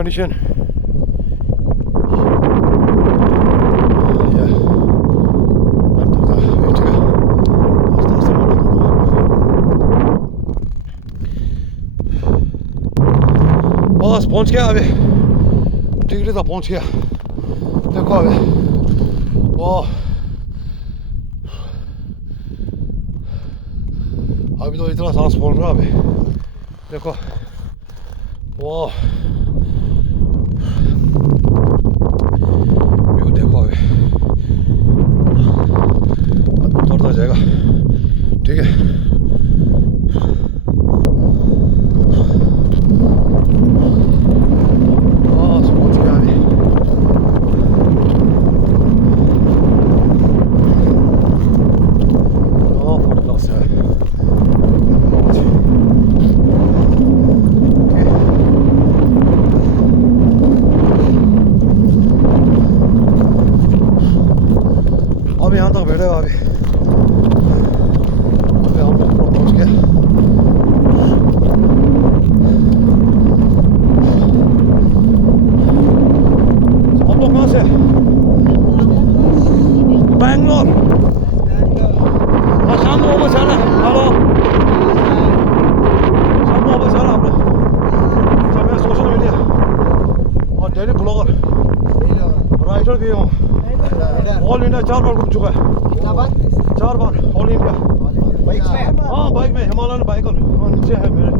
condition. बस पहुंच गया अभी डिग्री तक पहुंच गया देखो अभी वो अभी तो इतना सांस फूल रहा अभी देखो वो व्यू देखो अभी उतरता जाएगा ठीक है अभी यहाँ तक बैठे अभी हम लोग पहुँच गए हम लोग कहाँ से बैंगलोर शाम को वापस आना हेलो शाम को वापस आना हम लोग अच्छा मैं सोशल मीडिया और डेली ब्लॉगर राइटर भी हूँ ऑल इंडिया 4 बार घूम चुका है कितना बार 4 बार ऑल इंडिया बाइक में हाँ बाइक में हिमालयन बाइक हाँ नीचे है मेरे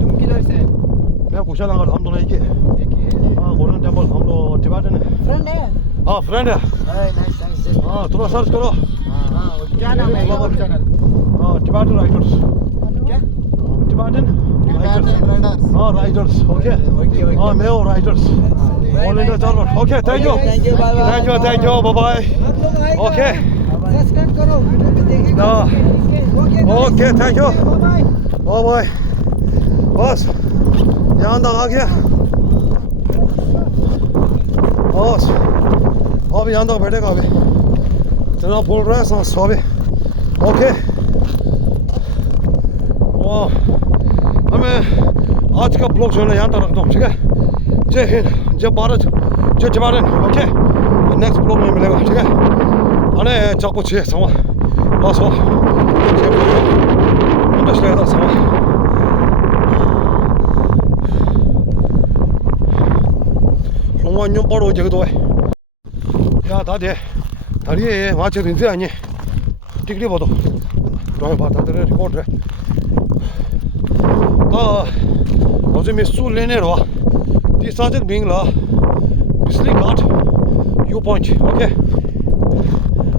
तुम किधर से मैं कुशालनगर हम दोनों एक ही है हाँ गोल्डन टेम्पल हम लोग टिबेटन है फ्रेंड है हाँ फ्रेंड है नाइस नाइस हाँ थोड़ा सर्च करो हां क्या नाम है आपका चैनल हाँ टिबेटन राइडर्स क्या टिबेटन राइडर्स राइडर्स हाँ राइडर्स ओके हाँ मैं हूँ राइडर्स ऑल इंडिया 4 बार okay thank you bye bye okay subscribe करो वीडियो भी देखेगा okay thank you bye bye बस यहाँ तक आ गया बस अभी यहाँ तक बैठेगा अभी इतना बोल रहा है सांस अभी ओके हमें आज का ब्लॉग जो है ना यहाँ तक रखता हूँ ठीक है जय हिंद जय भारत जय जवान ओके नेक्स्ट ब्लॉग में मिलेगा ठीक है अने 자꾸 제 상황 와서 제 블로그 언더스탠드 상황 홍원 좀 바로 저기도 야 다들 다리에 맞춰도 인제 아니 디그리 봐도 너무 봐 다들 리코드 아 어제미 술 내내로 디 사진 빙라 비슬리 갓 유 포인트 오케이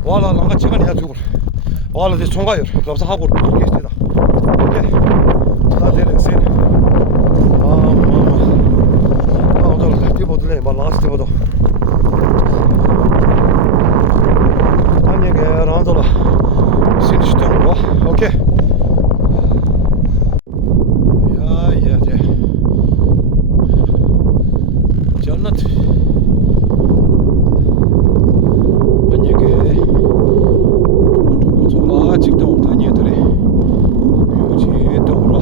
와라 랑가 시간이 해주고 와라 이제 총가요 그래서 하고 계시다 오케이 다들 신 오늘 디보들에 말 라스트 디보도 아니게 라운드로 신시던 거 오케이 야 이제 전나 직동 다니더래 묘지 동으로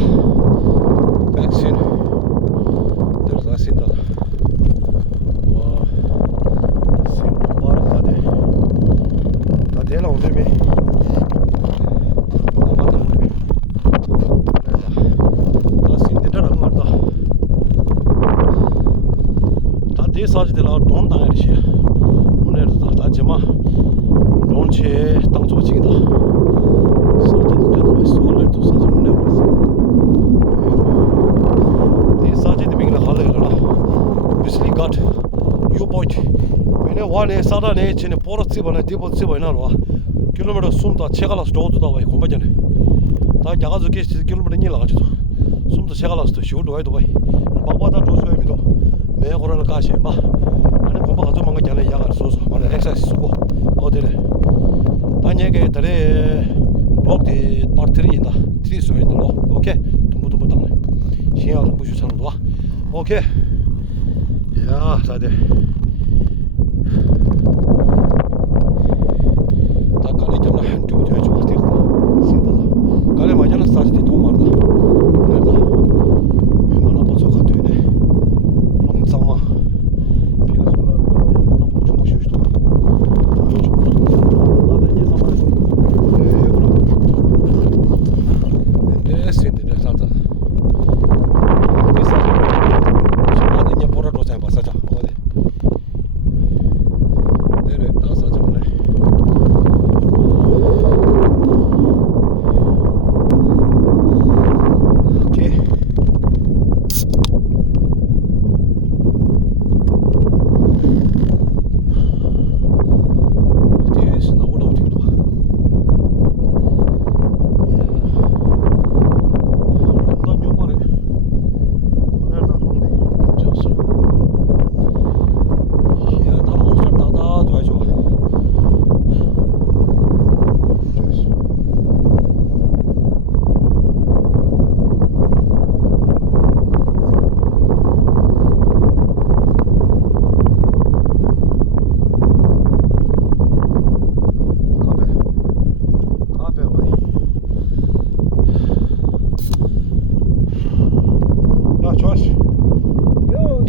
백신 들어가신다 와 신도 빠르다네 다 되나 오늘미 맞다 다 신대라 말다 다 대사지들아 돈 당해리시야 오늘도 다 제마 돈체 땅 조직이다 सोलर तो सच में ये साजे तो बिगला हाल है ना बिजली काट यू पॉइंट मैंने वहाँ ने सारा ने चीने पोरत से बना दीपक से बना रहा किलोमीटर सुनता छेगालास डोट तो भाई घूम जाने ता जगह जो किस किलोमीटर नहीं लगा तो सुनता छेगालास तो शूट हुआ तो भाई बाबा ता जोश हुआ मिलो मैं कोरोना का शे बा अने घूम का तो मंगा जाने यार सोच हमारे एक्सरसाइज सुबह और दे ताने के तरे 블록 디 파트 3인다. 3 소인다. 오케이. 동부동부 땅네. 신야를 무시 차로 와. 오케이. 야, 다들. 다 깔리 좀 한두 대 좀 왔다. 신다다. 깔리 맞잖아. 사지디 돈 말다. 그래다. 얼마나 버서 갔더니.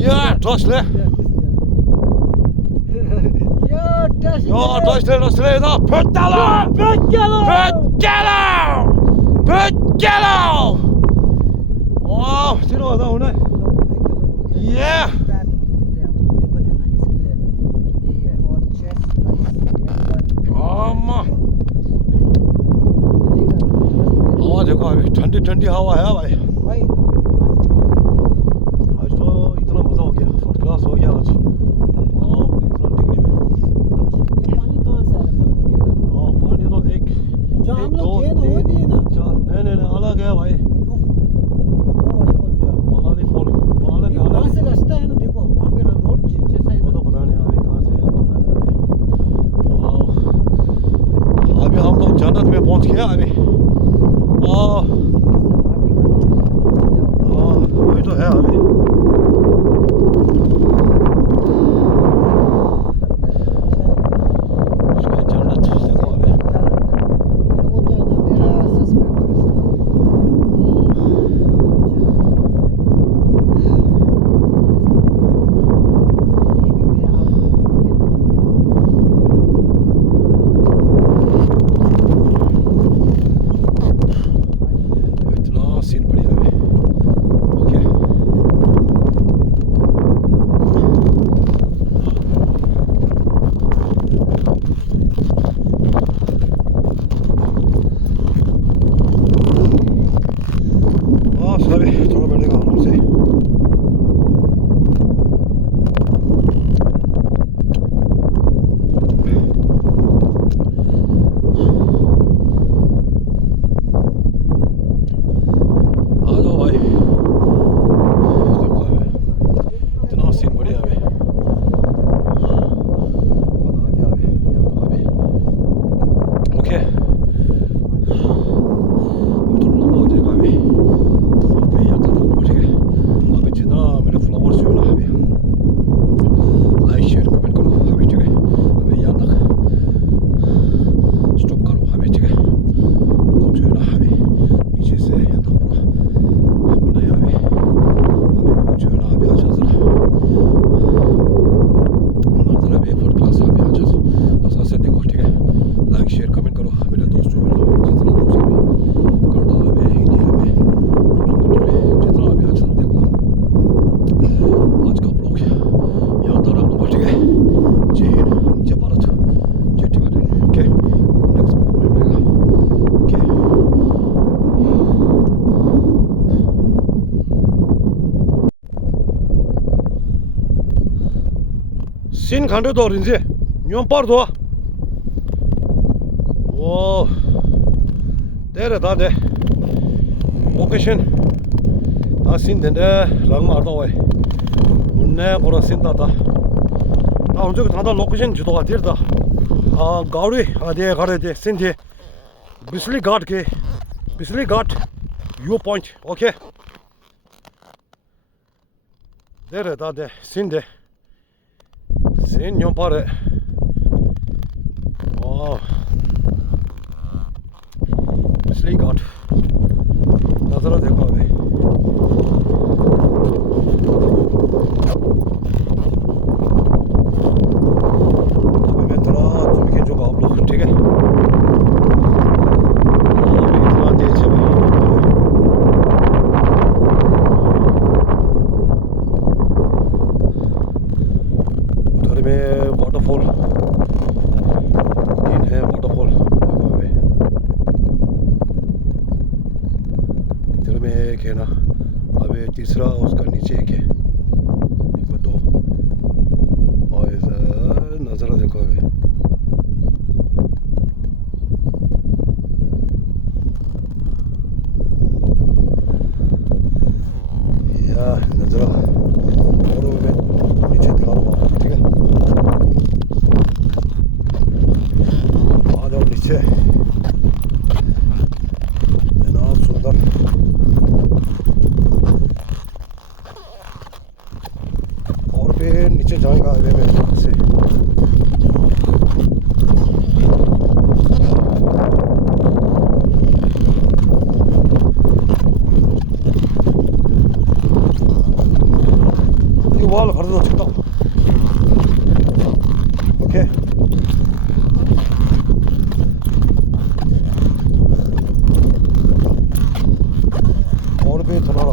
Yeah, trust le. Yeah, trust. Ja, trust le da. Pöttalo! Pöttalo! Wow, tiro da hune. Yeah. Amma. हवा देखो अभी ठंडी ठंडी हवा है भाई आज तो इतना मज़ा हो गया फर्स्ट क्लास हो गया आज इतना डिग्री में हाँ पानी तो एक दो तीन चार नहीं अलग है भाई मनाली फॉल अलग है वहाँ से रास्ता है ना देखो वहाँ पे रोड जैसा है वो तो पता नहीं अभी कहाँ से है पता नहीं अभी हम लोग जन्नत में पहुँच गया अभी वही तो है अभी जन्नत देखो अभी वो तो है ना मेरा सब्सक्राइबर्स इतना सीन बढ़िया है ओके सभी थोड़ा बैठेगा आराम से आ जाओ भाई इतना सीन बढ़िया है आ गया अभी ओके अभी थोड़ा लंबा हो जाएगा अभी अभी यहाँ तक आना पड़ेगा अभी जितना मेरे फ्लावर्स जो है ना अभी लाइक शेयर कमेंट करो अभी ठीक है अभी यहाँ तक स्टॉप करो अभी ठीक है लोग जो है ना अभी नीचे से यहाँ तक पूरा बनाया अभी लोग जो है ना अभी अच्छा सा नजर अभी फर्स्ट क्लास है अभी अच्छा से देखो ठीक है लाइक शेयर कमेंट करो मेरे दोस्त जो है ना जितना दोस्त अभी कनाडा में इंडिया में फॉरेन कंट्री में जितना अभी अच्छा देखो आज का ब्लॉग यहाँ तक रखना ठीक है जय हिंद जय भारत जय टिबेटन ओके नेक्स्ट ब्लॉग में मिलेगा ओके 신 간데도 어린지 면바르도 오 때려다 돼 로케이션 아 신된데 랑마다 와 문내 거라 신다다 나 언제 다다 로케이션 주도가 되다 아 가우리 아데 가르데 신디 बिजली घाट व्यू पॉइंट ओके दे रे दा दे सिंदे सिन न्यों पारे बिजली घाट नज़ारा देखो अभी मैं थोड़ा तुम के जो आप लोग ठीक है इतना तेज है भाई उधर में वाटरफॉल तीन है वाटरफॉल देखो अभी इधर में एक है ना अभी तीसरा उसका नीचे एक है एक में दो और नज़ारा देखो अभी नज़ारा और मैं नीचे दिखाऊंगा ठीक है आ जाओ नीचे इतना सुंदर और भी नीचे जाएगा अभी मैं यहाँ से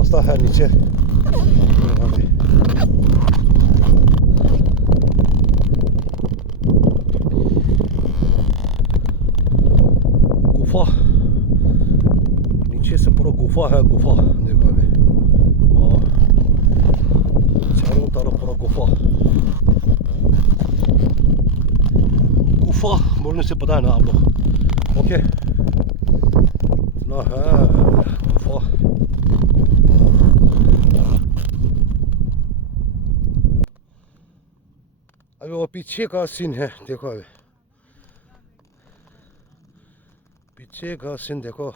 रास्ता है नीचे गुफा नीचे से पूरा गुफा है गुफा देखो अभी और चारों तरफ पूरा गुफा गुफा बोलने से पता है ना आप लोग ओके इतना है गुफा अभी वो पीछे का सीन है देखो अभी पीछे का सीन देखो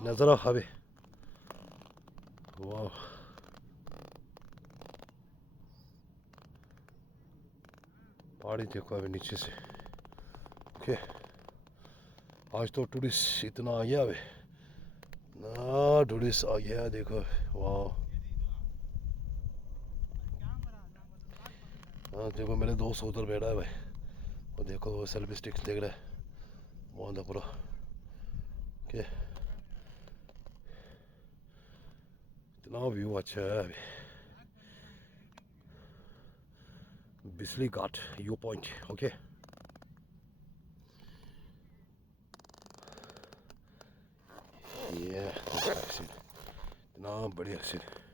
नज़ारा अभी वाह पहाड़ी देखो अभी नीचे से ओके आज तो टूरिस्ट इतना आ गया अभी ना टूरिस्ट आ गया देखो वाह हाँ देखो मेरे दोस्त उधर बैठा है भाई वो देखो वो सेल्फी स्टिक देख रहा है वहाँ था पूरा ओके इतना व्यू अच्छा है अभी बिजली घाट यू पॉइंट ओके ये इतना बढ़िया सीन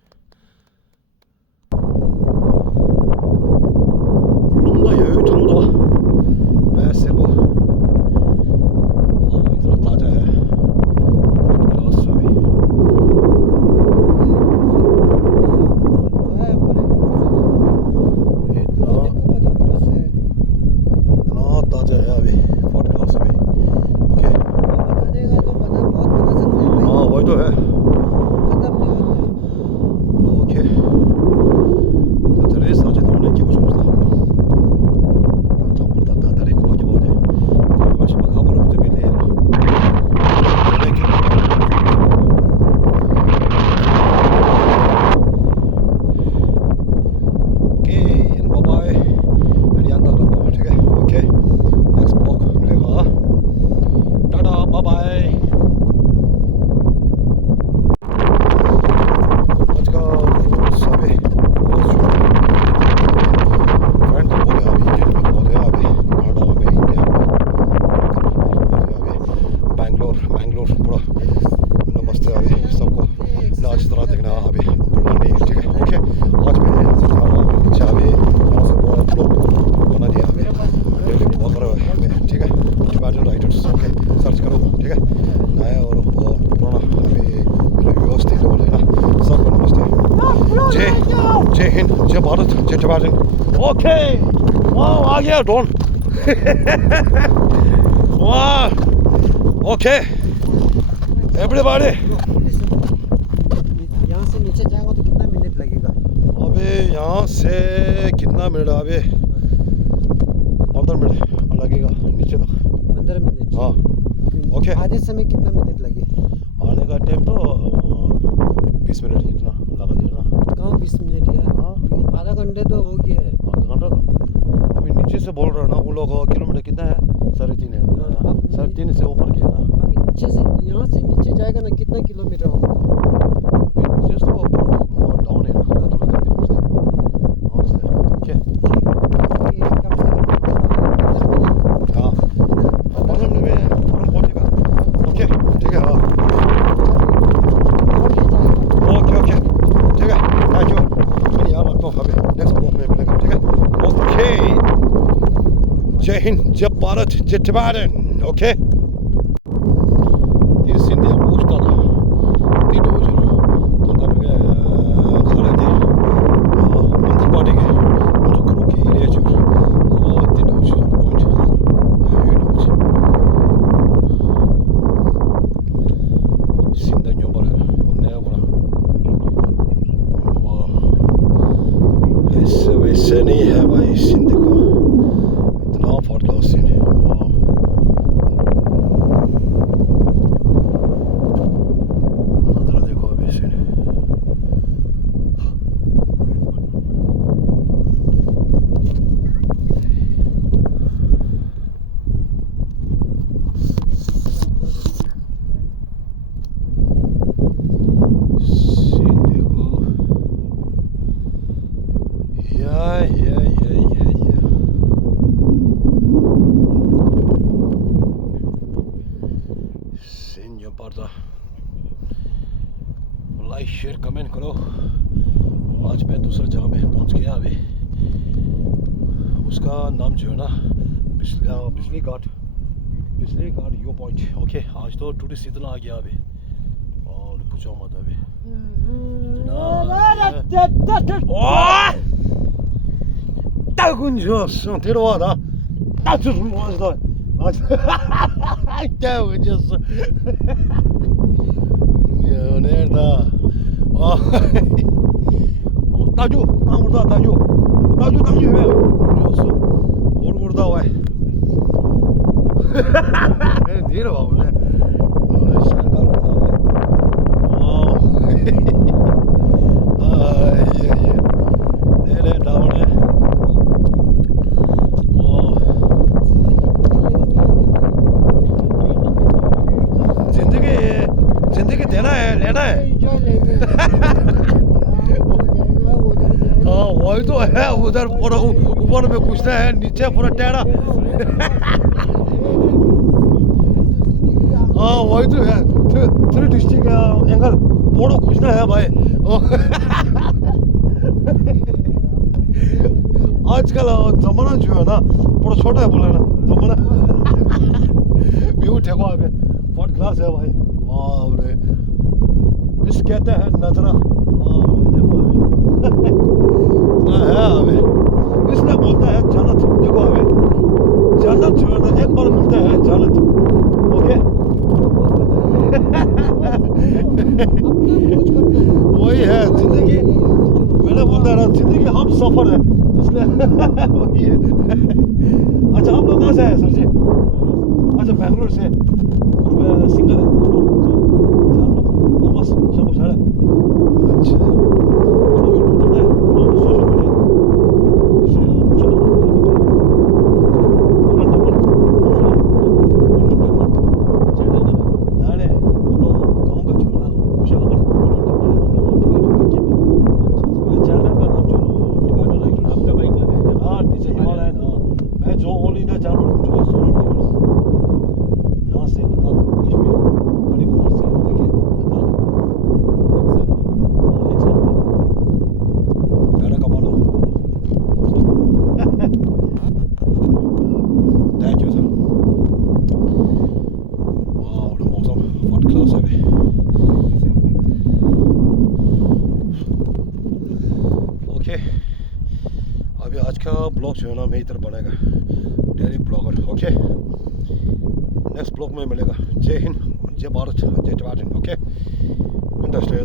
जय हिंद जय भारत जय टिबेटन ओके वाह आ गया ड्रोन वाह ओके एवरीबॉडी यहाँ से नीचे जाएगा तो कितना मिनट लगेगा अबे यहाँ से कितना मिनट अबे 15 मिनट लगेगा नीचे तक 15 मिनट हाँ ओके आधे समय कितना मिनट लगे आने का टाइम तो 20 मिनट इतना लगा दिया ना कहाँ 20 मिनट यार हाँ आधा घंटे तो हो गया है आधा घंटा तो अभी नीचे से बोल रहा ना वो लोग किलोमीटर कितना है 3.5 है 3.5 से ऊपर किया ना अभी नीचे से यहाँ से नीचे जाएगा ना कितना किलोमीटर होगा अभी नीचे से तो डाउन है ना थोड़ा जल्दी पहुँचते ओके कम से कम 15 मिनट हाँ 15 मिनट में फौरन पहुँचेगा ओके ठीक है हाँ ओके ओके ठीक है थैंक यू मैं यहाँ रखता हूँ अभी नेक्स्ट ब्लॉग में मिलेगा ठीक है ओके जय हिंद जय भारत जय टिबेटन ओके ती सिंधी पूछता था ती डोजर तंदा पे खड़े थे मंदिर पार्टी के मुझे गुरु की एरिया जो ती डोजर पॉइंट ये डोजर सिंधा न्यूबर है नया बड़ा ऐसे वैसे नहीं है भाई सिंधी को इतना फॉर क्लास सीन है वाह लाइक शेयर कमेंट करो। आज मैं दूसरी जगह में पहुंच गया अभी, उसका नाम जो है ना बिजली घाट व्यू पॉइंट। ओके, आज तो टूटी सीजन आ गया अभी और पूछो मत अभी तेरवादा क्या वजह से nerede? Taju, tam burada Taju. Taju be. Diyorsun. Burada vay. Değil mi abi ne? Öyle sen kal burada vay. Ay ay. Nerede daha ne? जिंदगी देना है, लेना है। हाँ वही तो है, उधर पूरा ऊपर में कुछ है, नीचे पूरा टेढ़ा। हाँ वही तो है, 360 एंगल पूरा कुछ है भाई। आजकल जमाना जो है ना पूरा छोटा है, बोले ना जमाना। व्यू देखो अभी फर्स्ट क्लास है भाई। और इस कहते हैं नजरा। देखो अभी इतना है अभी, इसने बोलता है जन्नत। देखो अभी जन्नत जो है ना एक बार मिलता है जन्नत। ओके वही है जिंदगी। मैंने बोलता है ना जिंदगी हम सफर है, इसलिए वही है। अच्छा आप लोग कहाँ से आए सर जी? अच्छा बेंगलोर से। सिंगल है बस सब कुछ है। अच्छा सोशल मीडिया अभी आज का ब्लॉग जो है ना मेरी तरफ बनेगा, daily blogger. Okay next blog में मिलेगा। जय हिंद, जय भारत, जय टिबेटन। Okay industry